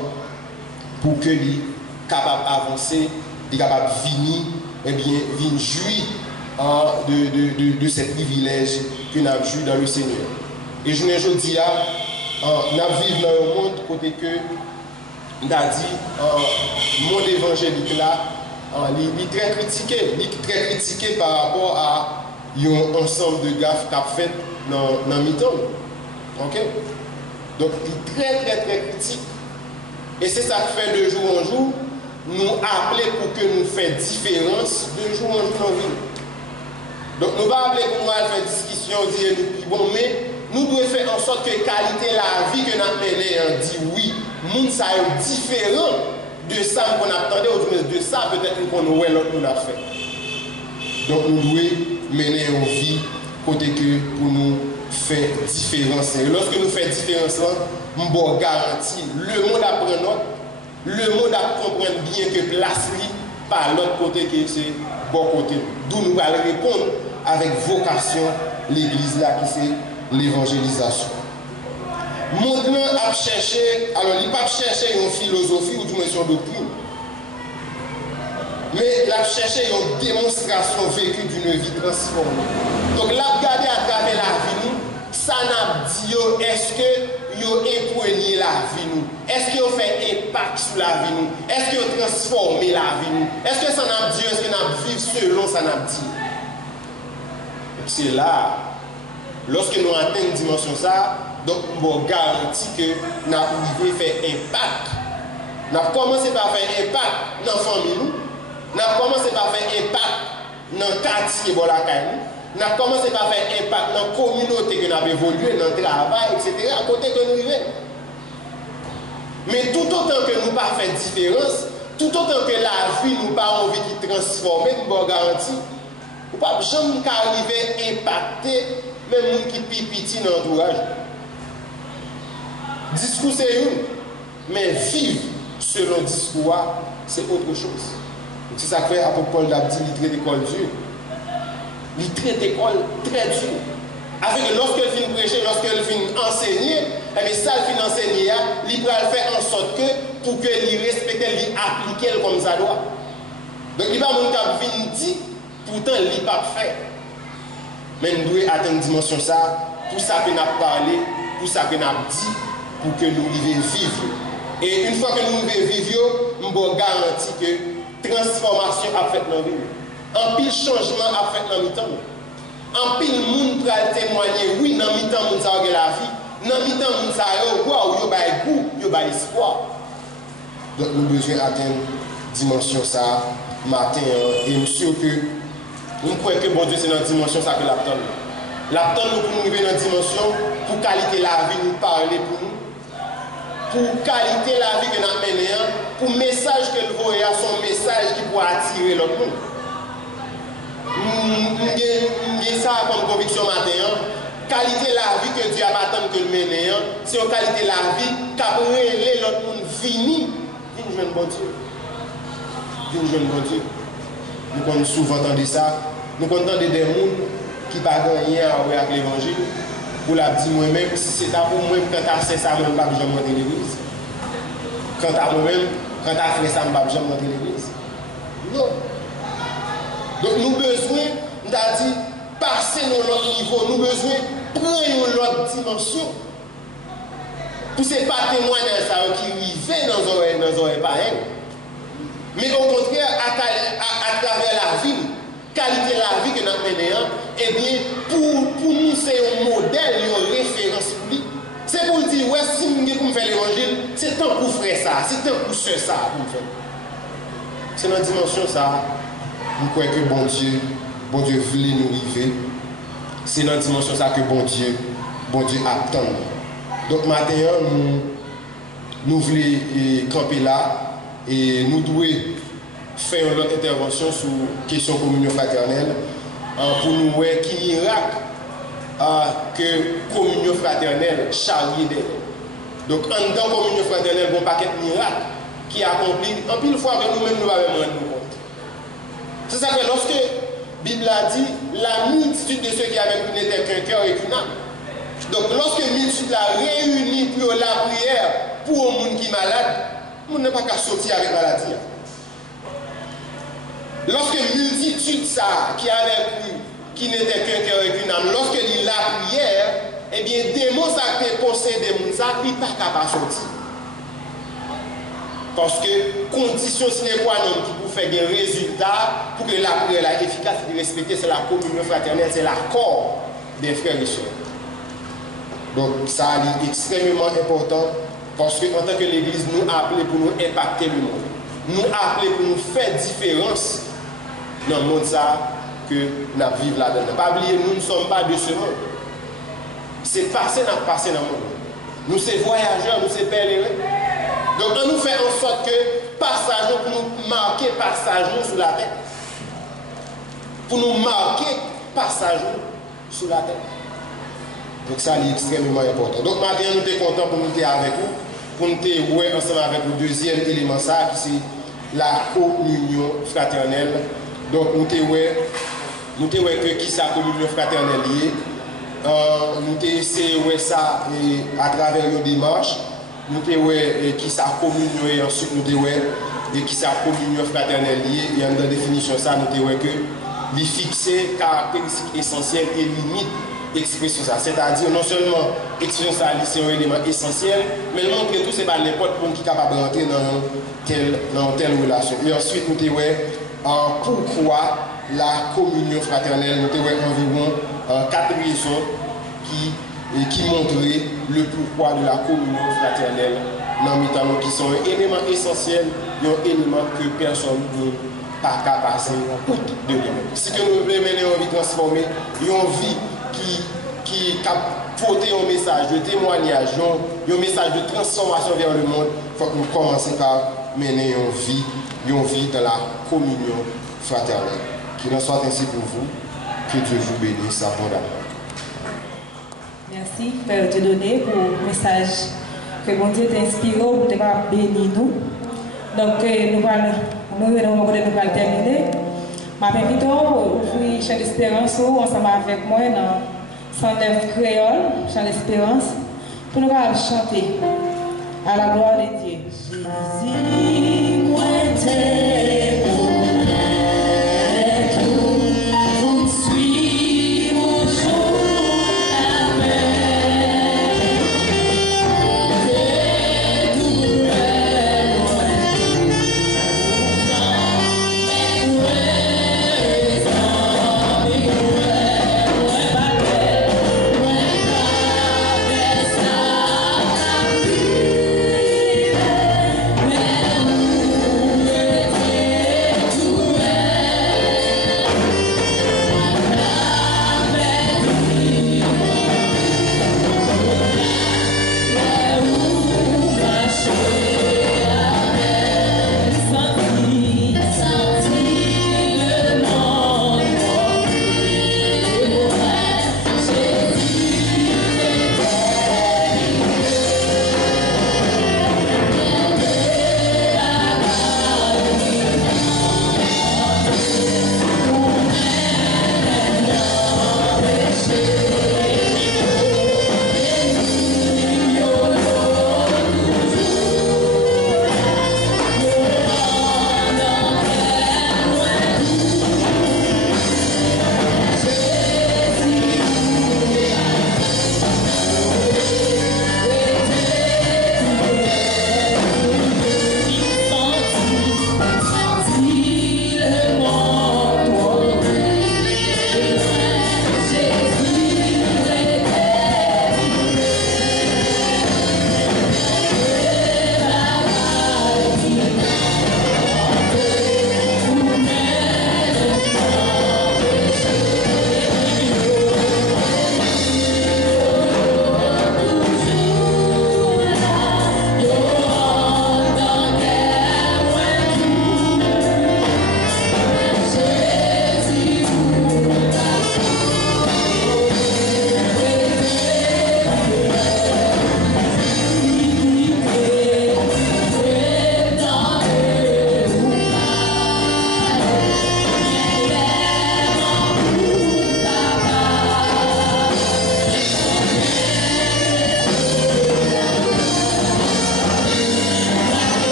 pour que lui capable d'avancer, lui capable de venir, eh bien, venir jouir de ce privilège que nous avons joué dans le Seigneur. Et je ne dis pas, nous vivons dans un monde côté que nous avons dit, le monde évangélique là, il est très critiqué par rapport à un ensemble de gaffes qu'a fait dans le mi-temps. Ok? Donc, il est très critique. Et c'est ça qui fait de jour en jour, nous appeler pour que nous fassions différence de jour en jour dans la vie. Donc, nous ne va pas appeler pour nous faire discussion, dire bon, mais nous devons faire en sorte que la qualité de la vie que nous avons menée, dit oui, nous sommes différents de ça qu'on attendait, ou de ça peut-être qu'on aurait l'autre nous a fait. Donc, nous devons mener une vie côté que pour nous faire différence. Et lorsque nous faisons différence, nous avons garanti, le monde apprend notre, le monde comprend bien que place par l'autre côté qui c'est bon côté. D'où nous allons répondre avec vocation l'église là qui c'est l'évangélisation. Monde a cherché, alors il n'a pas cherché une philosophie ou une doctrine, mais il a cherché une démonstration vécue d'une vie transformée. Donc là, regardez à travers la vie, ça n'a dit est-ce que vous imprégné la vie nous? Est-ce que vous fait impact sur la vie nous? Est-ce que vous transformé la vie nous? Est-ce que ça n'a dit, est-ce que nous vivons selon ça n'a dit? C'est là, lorsque nous atteignons une dimension ça, donc on garantit que nous avons faire impact. Nous avons commencé par faire impact dans la famille nous. Nous avons commencé par faire impact dans le quartier Bolakay. Nous avons commencé par faire impact dans la communauté que nous avons évolué, dans le travail, etc. à côté que nous vivons. Mais tout autant que nous ne pas faire différence, tout autant que la vie nous pas envie de transformer, nous avons garanti, nous ne pouvons jamais arriver à impacter même les gens qui petit dans l'entourage. Discours c'est une, mais vivre selon le discours, c'est autre chose. C'est ça que fait Apôtre Paul d'Abdi, il traite l'école dure. Il traite l'école très dure. Avec lorsqu'elle finit prêcher, lorsqu'elle finit enseigner, et bien ça, elle finit enseigner, il va faire en sorte que pour qu'elle respecte, elle applique comme ça doit. Donc il va venir dire, pourtant il n'est pas fait. Mais nous devons atteindre une dimension ça, pour ça que nous avons parlé, pour ça que nous avons dit, pour que nous vivions vivre. Et une fois que nous vivons, nous avons garanti que transformation a fait dans la vie. Un pile changement a fait dans le temps. Un pile monde pour témoigner, oui, dans le temps, nous avons la vie. Dans le temps, nous avons goût, nous avons goût, nous avons espoir. Donc nous avons besoin d'atteindre une dimension ça, matin. Et nous sommes que nous croyons que bon Dieu, c'est dans la dimension ça que l'attend. L'attend nous pour nous arriver dans la dimension, pour qualité la vie, nous parler pour nous. Pour qualité la vie que nous avons menée, pour le message que nous voyons, son message qui pourra attirer l'autre monde. J'ai ça comme conviction matin. Qualité la vie que Dieu a attendu que nous menons, c'est une qualité la vie qui a relé l'autre monde fini. Viens jouer bon Dieu. Viens jouer bon Dieu. Nous avons souvent entendu ça. Nous entendons des gens qui ne parlent rien avec l'évangile. Pour la dire moi-même, si c'est pour moi, quand tu as fait ça, je ne vais pas monter l'église. Quand tu as moi-même, quand tu as fait ça, je ne vais pas monter l'église. Non. Donc nous avons besoin, nous avons dit, passer dans l'autre niveau, nous avons besoin de prendre l'autre dimension. Pour ce pas témoigner ça qui arrive dans nos oreilles pareilles. Mais au contraire, à travers la vie, qualité de la vie que nous avons menée, eh bien, pour nous, c'est un modèle, une référence pour lui. C'est pour dire, ouais, si nous pouvons faire l'évangile, c'est temps pour faire ça, c'est temps pour faire ça. C'est dans la dimension ça. Nous croyons que bon Dieu voulait nous arriver. C'est dans la dimension ça que bon Dieu attend. Donc maintenant, nous voulons camper là et nous devons faire une autre intervention sur la question de communion fraternelle pour nous voir qui miracle que communion fraternelle charrier d'elle. Donc en dans communion fraternelle, il y a un paquet de miracles qui accomplit, en pile fois que nous-mêmes nous avons rendre compte. C'est ça que lorsque la Bible a dit, la multitude de ceux qui avaient cru n'était qu'un cœur et qu'une âme. Donc lorsque la multitude l'a réuni pour la prière pour un monde qui est malade, on n'a pas qu'à sortir avec la maladie. Lorsque la multitude ça, qui avait cru, qui n'était qu'un cœur et qu'une âme, lorsque il la prière, eh bien, des démons ça qui possédent des gens, ils ne sont pas capables de sortir. Parce que condition sine qua non qui pour faire des résultats, pour que la prière soit efficace et respectée, c'est la communion fraternelle, c'est l'accord des frères et sœurs. Donc ça est extrêmement important parce qu'en tant que l'Église, nous appelons pour nous impacter le monde. Nous appelons pour nous faire différence dans le monde ça que nous vivons là-dedans. Pas oublier, nous ne sommes pas de ce monde. C'est passé dans le monde. Nous sommes voyageurs, nous sommes pèlerins. Donc on nous fait en sorte que passage pour nous marquer passage sur la terre. Pour nous marquer passage sur la terre. Donc ça est extrêmement important. Donc maintenant nous sommes contents pour nous être avec vous, pour nous être ensemble avec le deuxième élément ça qui c'est la communion fraternelle. Donc nous sommes que qui sa communion fraternelle liée. Nous avons essayé de ça à travers nos démarches. Nous avons qui sa communion et ensuite nous avons qui sa communion fraternelle liée. Et en définition ça, nous avons que les fixer caractéristiques essentielles et limites d'expression ça. C'est-à-dire non seulement expression ça c'est un élément essentiel, mais montrer tout c'est pas n'importe qui est capable d'entrer dans telle relation. Et ensuite nous avons pourquoi la communion fraternelle, nous avons environ 4 raisons qui montraient le pourquoi de la communion fraternelle dans le qui sont un élément essentiel, un élément que personne ne peut pas passer outre de lui-même. Si que nous voulons mener une vie transformée, une vie qui porte un message de témoignage, un message de transformation vers le monde, il faut que nous commencions par mener une vie dans la communion fraternelle. Qu'il en soit ainsi pour vous, que Dieu vous bénisse abondamment. Merci, Père, de te donner pour le message que mon Dieu t'inspire pour te bénir nous. Donc, nous allons terminer. Je m'invite à ouvrir Chant d'Espérance ensemble avec moi dans 109 créole, Chant d'Espérance, pour nous chanter à la gloire de Dieu. Jésus, moi, We'll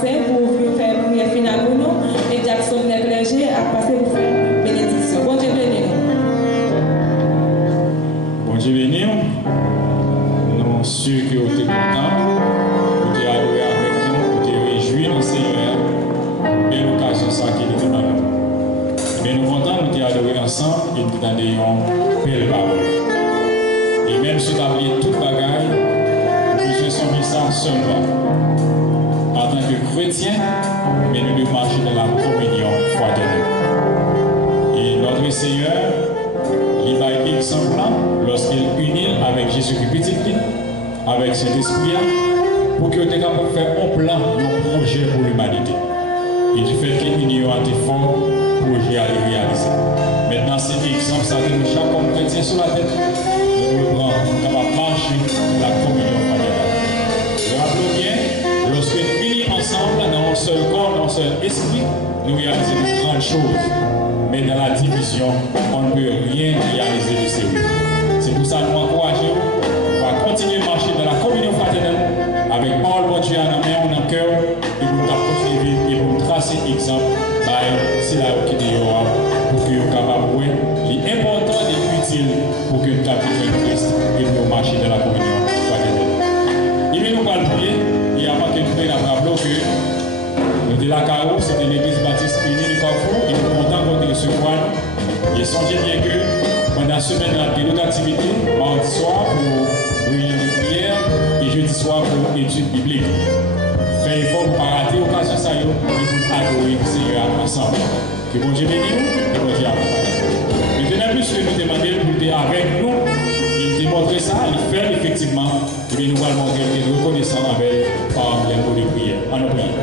passer pour faire une prière finale pour nous. Et Jackson, le clergé, a passé pour faire une bénédiction. Bon Dieu béni nous. Bon Dieu béni nous. Nous sommes sûrs que vous êtes contents, vous êtes adorés avec nous, vous êtes réjouis dans le Seigneur. Belle occasion ça qui est devant nous. Mais nous sommes contents, nous sommes adorés ensemble et nous avons une belle parole. Et même si vous avez toute bagaille, nous devons sauver ça seulement. En tant que chrétiens, mais nous devons marcher dans la communion fraternelle. Et notre Seigneur, il va être exemple lorsqu'il unit avec Jésus-Christ, avec cet esprit, pour que nous soyons capables de faire un plan, un projet pour l'humanité. Et du fait que l'union a été fort, le projet a été réalisé. Maintenant, c'est l'exemple, ça que nous, chaque homme chrétien sur la tête, nous devons capables de marcher dans la communion fraternelle. Rappelons bien, lorsque nous unissons ensemble dans un seul corps, dans un seul esprit, nous réalisons de grandes choses. Mais dans la division, on ne peut rien réaliser de sérieux. C'est pour ça que nous encourageons, on va continuer à marcher dans la communion fraternelle avec Paul, bon Dieu, en main, dans le cœur, et pour nous continuer et pour nous tracer exemple, c'est là où nous sommes, pour que nous soyons capables de voir l'important et utile pour que nous puissions Christ et pour marcher dans la communion fraternelle. Il nous va le prier, et avant que nous prenions la parole, que nous de la Caro, c'était l'église baptiste unie du Carrefour, et nous sommes contents de recevoir. Et songez bien que pendant la semaine, il y a d'autres activités, mardi soir pour réunion de prière et jeudi soir pour études bibliques. Faites effort pour ne pas rater l'occasion ça et pour adorer le Seigneur ensemble. Que bon Dieu bénisse nous, que bon Dieu accompagne. Maintenant, plus que nous demandons pour être avec nous, il démontre ça, il fait effectivement, et bien nous allons montrer que nous reconnaissons avec par les mots de prière. En nous prions.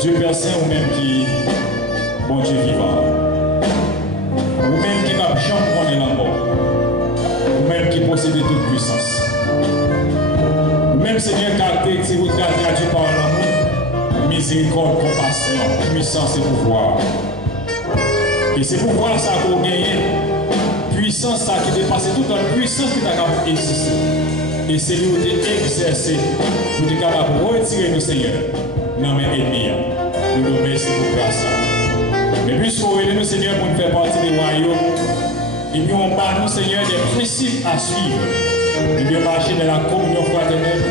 Dieu Père Saint, ou même qui, bon Dieu vivant, ou même qui va jamais prendre l'amour, ou même qui possède toute puissance, ou même Seigneur caractérisé ou traduit par l'amour, miséricorde, compassion, puissance et pouvoir. Et c'est pouvoir ça qu'on gagne, puissance ça qui dépasse toute la puissance qui est capable d'exister. Et c'est lui qui est exercé pour être capable de retirer nos seigneurs. Non mais ennemis, nous nous remercions pour grâce. Mais puisqu'on est nous Seigneur pour nous faire partie des royaumes, et puis on bat nous Seigneur des principes à suivre. Nous devons marcher dans la communion fraternelle,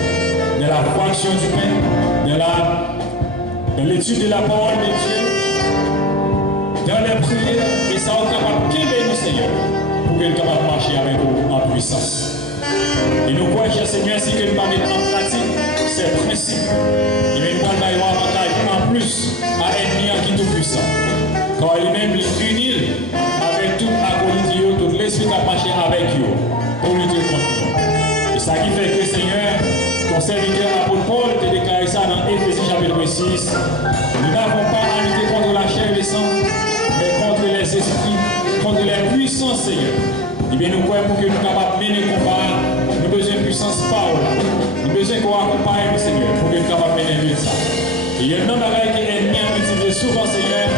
dans la fraction du pain, dans l'étude de la parole de Dieu, dans les prières, et ça va être capable de quitter nous Seigneur, pour que nous soyons capables de marcher avec vous en puissance. Et nous croyons, cher Seigneur, si que nous mettons en pratique ces principes, et nous allons avoir un avantage en plus à l'ennemi qui est tout puissant. Car lui-même unit avec tout acolyte, tout l'esprit qui a marché avec eux pour lutter contre nous. Et ça qui fait que, Seigneur, ton serviteur l'apôtre Paul te déclaré ça dans Éphésiens chapitre 6. Nous n'avons pas à lutter contre la chair et le sang, mais contre les esprits, contre les puissances, Seigneur. Et bien nous croyons pour que nous soyons capables de mener le combat, nous avons besoin de puissance parole. Nous avons besoin qu'on accompagne le Seigneur pour que nous soyons capables de mener ça. Et il y a un homme qui est ennemi à utiliser souvent, Seigneur,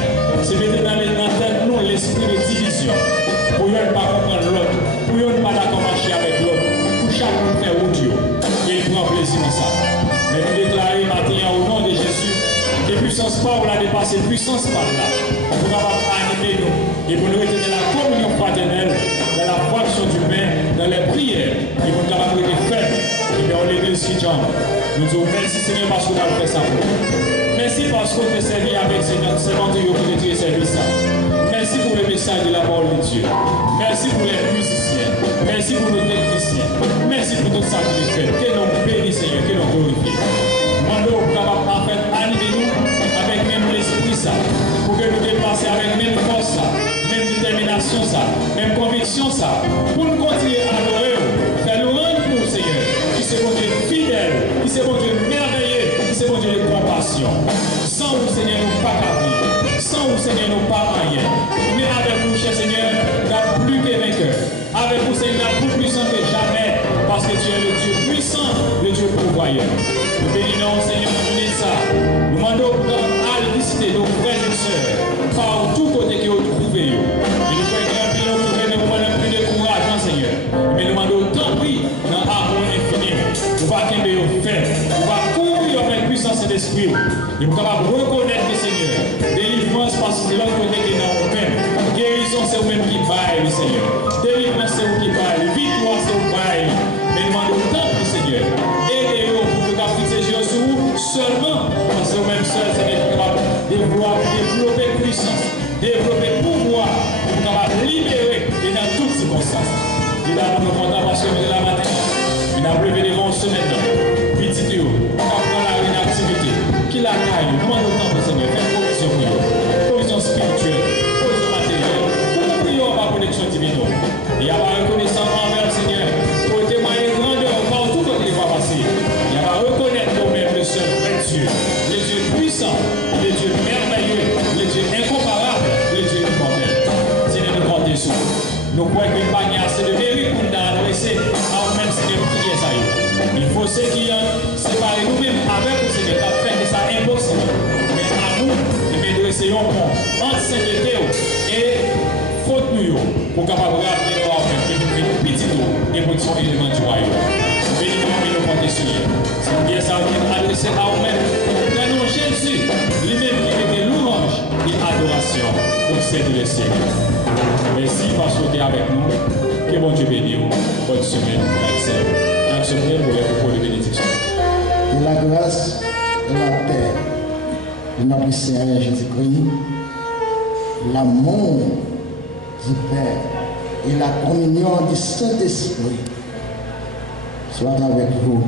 c'est mettre dans la tête nous l'esprit de division. Pour ne pas comprendre l'autre, pour ne pas d'accord marcher avec l'autre, pour chacun faire au Dieu. Et il prend plaisir dans ça. Mais nous déclarons maintenant au nom de Jésus que puissance parole a dépassé puissance par là. Pour pouvoir animer nous et pour nous retenir la communion fraternelle, dans la fraction du pain, dans les prières, et pour nous capables de faire. Et bien on l'église qui jambe. Nous disons merci Seigneur parce que vous avez fait ça pour nous. Merci parce que vous avez servi avec ces gens qui ont servi ça. Merci pour le message de la parole de Dieu. Merci pour les musiciens. Merci pour nos techniciens. Merci pour tout ça que vous faites. Que l'on bénisse Seigneur, que l'on glorifie. Demandons pour capable en fait animer nous avec même l'esprit ça. Pour que nous dépassions avec même force ça, même détermination ça, même conviction ça. Pour nous continuer à adorer, faire nous rendre pour Seigneur. Qui c'est mon Dieu fidèle, qui c'est mon Dieu merveilleux, qui c'est mon Dieu de compassion. Sans vous Seigneur, nous pas capable. Sans vous Seigneur, nous pas rien. Mais avec vous, cher Seigneur, nous avons plus que vainqueur. Avec vous Seigneur, nous plus puissant que jamais. Parce que tu es le Dieu puissant, le Dieu pourvoyeur. Nous bénissons Seigneur, nous donnons ça. Nous demandons à visiter nos frères et sœurs par tout côté que vous trouvez. Et nous voyons un bilan pour nous demander plus de courage, Seigneur. Mais nous demandons tant pis dans l'amour infini. Nous ne pouvons pas faire. Nous ne pouvons pas couvrir avec puissance et d'esprit. Et nous sommes capables de reconnaître le Seigneur. Délivrance parce que c'est l'autre côté qui est dans le même. Guérison, c'est vous-même qui baille, le Seigneur. Délivrance, c'est vous qui baille. Victoire, c'est vous baille. Mais demandez au temps du Seigneur. Aidez-vous pour que vous fixez sur vous seulement. Parce que vous-même seul, c'est capable de développer puissance, développer pouvoir pour vous capable de libérer et dans toutes circonstances. Et là, nous sommes contents parce que nous sommes la matin. Nous avons levé devant une semaine. Petit Dieu, on va prendre la inactivité. Qui la caille, nous demandons au temps, Seigneur, faire provision pour nous. Provision spirituelle, provision matérielle. Nous prions par connexion divine. Il y a pas reconnaissance envers le Seigneur. Pour témoigner grandeur partout quand il va passer. Il y a pas reconnaître nous-mêmes le seul vrai Dieu. Le Dieu puissant, le Dieu merveilleux, le Dieu incomparable, le Dieu immortel. Seigneur, nous comptons sur nous croyons qu'il n'y a pas assez de mérite pour nous adresser à nous-mêmes, Seigneur, pour qui est ça. Il faut ceux qui ont séparé nous-mêmes avec le Seigneur, qui a fait que ça impossible. Mais à nous, nous essayons entre sainteté et faute nous, pour capable de garder nos enfants, qui nous fait petit nous, et pour son élément du royaume. Bénis-nous, mais nous comptons sur lui. C'est bien ça qui est adressé à nous-mêmes. Nous Jésus, lui-même qui était louange et adoration au siècle des siècles. Merci parce que tu es avec nous. Que bon Dieu bénisse. Bonne semaine. Merci pour les bénédictions. Que la grâce et la paix de notre Seigneur Jésus-Christ, l'amour du Père et la communion du Saint-Esprit soient avec vous